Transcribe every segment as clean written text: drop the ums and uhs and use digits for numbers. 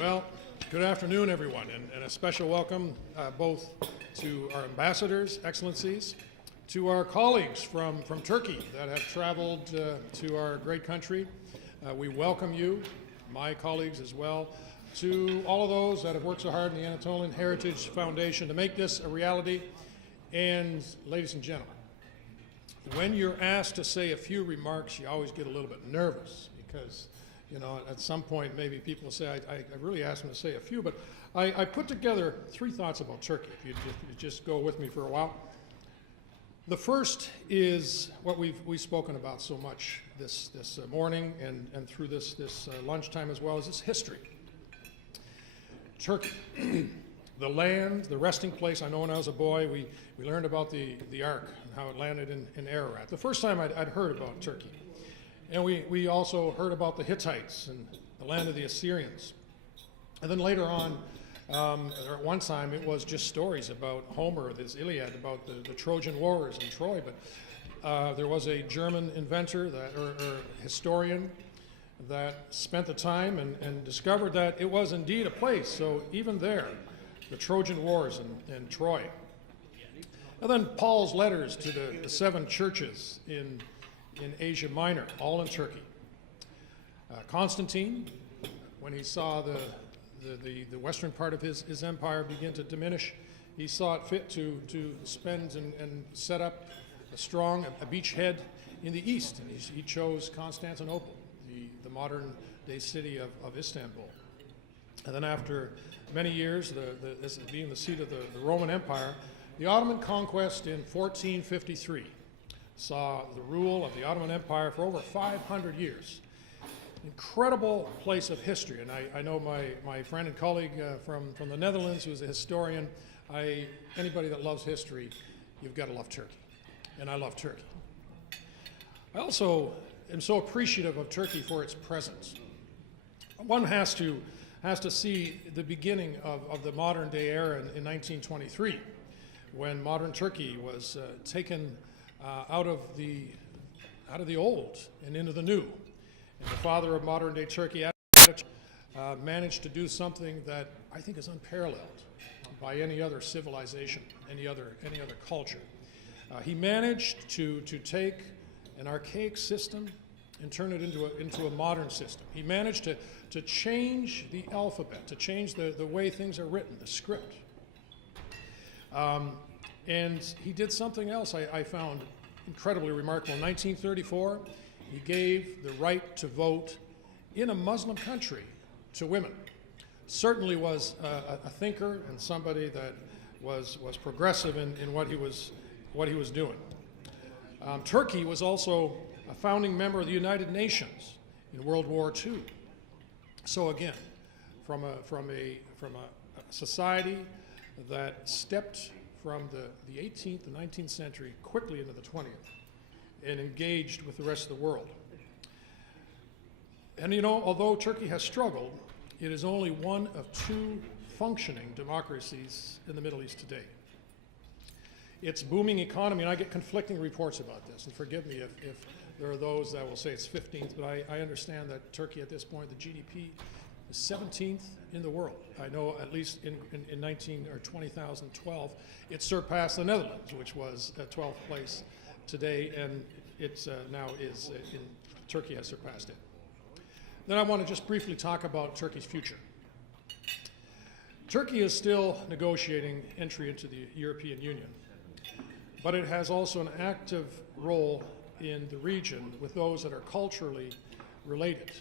Well, good afternoon, everyone, and a special welcome both to our ambassadors, excellencies, to our colleagues from Turkey that have traveled to our great country. We welcome you, my colleagues as well, to all of those that have worked so hard in the Anatolian Heritage Foundation to make this a reality. And ladies and gentlemen, when you're asked to say a few remarks, you always get a little bit nervous because, you know, at some point maybe people will say, I really asked them to say a few, but I put together 3 thoughts about Turkey, if you just go with me for a while. The first is what we've spoken about so much this morning and through this lunchtime as well, is this history. Turkey, the land, the resting place. I know when I was a boy, we learned about the Ark and how it landed in Ararat. The first time I'd heard about Turkey. And we also heard about the Hittites and the land of the Assyrians. And then later on, or at one time, it was just stories about Homer, this Iliad, about the Trojan Wars in Troy. But there was a German inventor or historian that spent the time and discovered that it was indeed a place. So even there, the Trojan Wars in Troy. And then Paul's letters to the 7 churches in Asia Minor, all in Turkey. Constantine, when he saw the western part of his empire begin to diminish, he saw it fit to spend and set up a beachhead in the east, and he chose Constantinople, the modern day city of Istanbul. And then after many years, this being the seat of the Roman Empire, the Ottoman conquest in 1453 saw the rule of the Ottoman Empire for over 500 years. Incredible place of history, and I know my friend and colleague from the Netherlands, who's a historian. Anybody that loves history, you've got to love Turkey, and I love Turkey. I also am so appreciative of Turkey for its presence. One has to see the beginning of the modern day era in 1923, when modern Turkey was taken out of the old and into the new. And the father of modern day Turkey managed to do something that I think is unparalleled by any other civilization, any other culture. He managed to take an archaic system and turn it into a modern system. He managed to change the alphabet, to change the way things are written, the script. And he did something else I found incredibly remarkable. In 1934, he gave the right to vote in a Muslim country to women. Certainly was a thinker and somebody that was progressive in what he was doing. Turkey was also a founding member of the United Nations in World War II. So again, from a society that stepped from the 18th and 19th century quickly into the 20th and engaged with the rest of the world. And you know, although Turkey has struggled, it is only one of 2 functioning democracies in the Middle East today. Its booming economy, and I get conflicting reports about this, and forgive me if there are those that will say it's 15th, but I understand that Turkey at this point, the GDP is 17th in the world. I know at least in 2012, it surpassed the Netherlands, which was at 12th place today, and it's now is Turkey has surpassed it. Then I want to just briefly talk about Turkey's future. Turkey is still negotiating entry into the European Union, but it has also an active role in the region with those that are culturally related.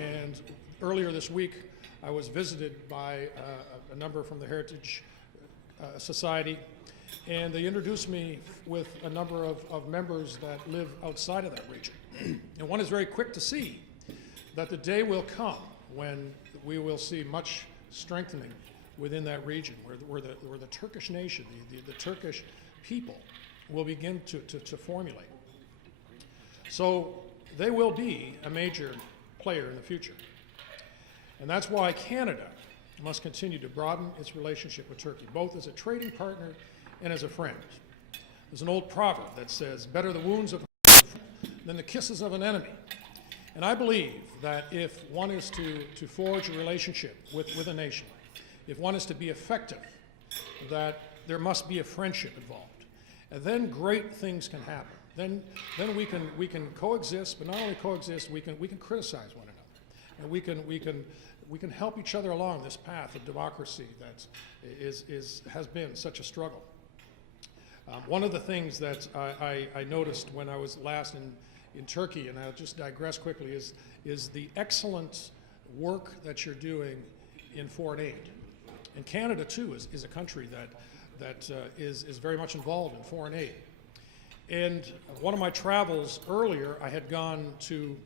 And earlier this week, I was visited by a number from the Heritage Society, and they introduced me with a number of members that live outside of that region. And one is very quick to see that the day will come when we will see much strengthening within that region, where the Turkish nation, the Turkish people will begin to formulate. So they will be a major player in the future. And that's why Canada must continue to broaden its relationship with Turkey, both as a trading partner and as a friend. There's an old proverb that says, better the wounds of a friend than the kisses of an enemy. And I believe that if one is to forge a relationship with a nation, if one is to be effective, that there must be a friendship involved. And then great things can happen. Then we can coexist, but not only coexist, we can criticize one another. And we can help each other along this path of democracy that has been such a struggle. One of the things that I noticed when I was last in Turkey, and I'll just digress quickly, is the excellent work that you're doing in foreign aid. And Canada, too, is a country that is very much involved in foreign aid. And one of my travels earlier, I had gone to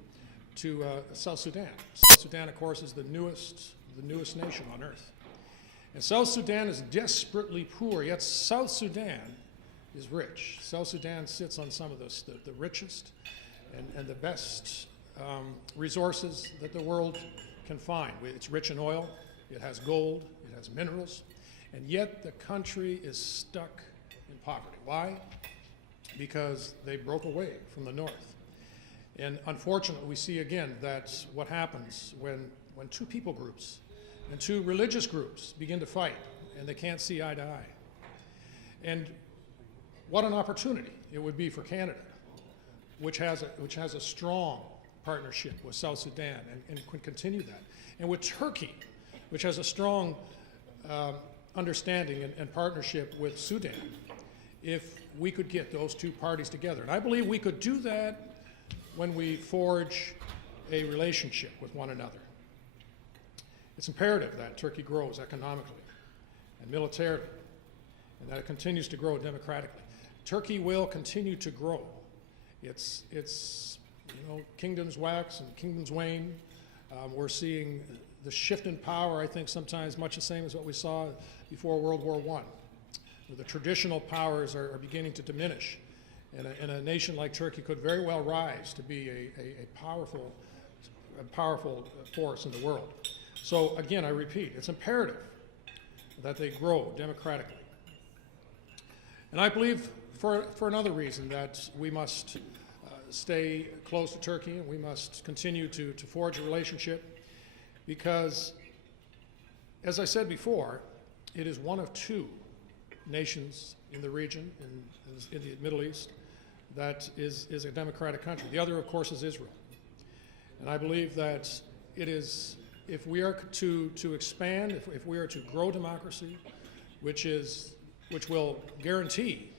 South Sudan. South Sudan, of course, is the newest nation on earth. And South Sudan is desperately poor, yet South Sudan is rich. South Sudan sits on some of the richest and the best resources that the world can find. It's rich in oil, it has gold, it has minerals, and yet the country is stuck in poverty. Why? Because they broke away from the north. And unfortunately, we see again that's what happens when two people groups and two religious groups begin to fight and they can't see eye to eye. And what an opportunity it would be for Canada, which has a strong partnership with South Sudan and can continue that. And with Turkey, which has a strong understanding and partnership with Sudan, if we could get those two parties together. And I believe we could do that when we forge a relationship with one another. It's imperative that Turkey grows economically and militarily, and that it continues to grow democratically. Turkey will continue to grow. It's kingdoms wax and kingdoms wane. We're seeing the shift in power, I think, sometimes much the same as what we saw before World War I. Where the traditional powers are beginning to diminish. And a nation like Turkey could very well rise to be a powerful force in the world. So again, I repeat, it's imperative that they grow democratically. And I believe for another reason that we must stay close to Turkey and we must continue to forge a relationship because, as I said before, it is one of two nations in the region, in the Middle East, that is a democratic country. The other, of course, is Israel. And I believe that it is, if we are to expand, if we are to grow democracy, which will guarantee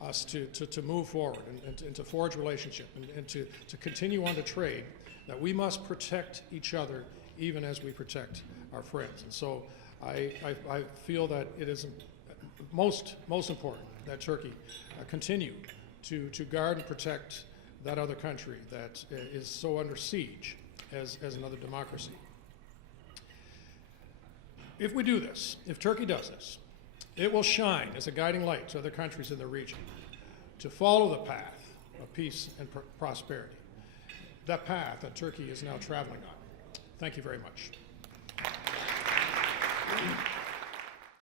us to move forward and to forge relationship and to continue on to trade, that we must protect each other even as we protect our friends. And so I feel that it is most important that Turkey continue to guard and protect that other country that is so under siege as another democracy. If we do this, if Turkey does this, it will shine as a guiding light to other countries in the region to follow the path of peace and prosperity, that path that Turkey is now traveling on. Thank you very much.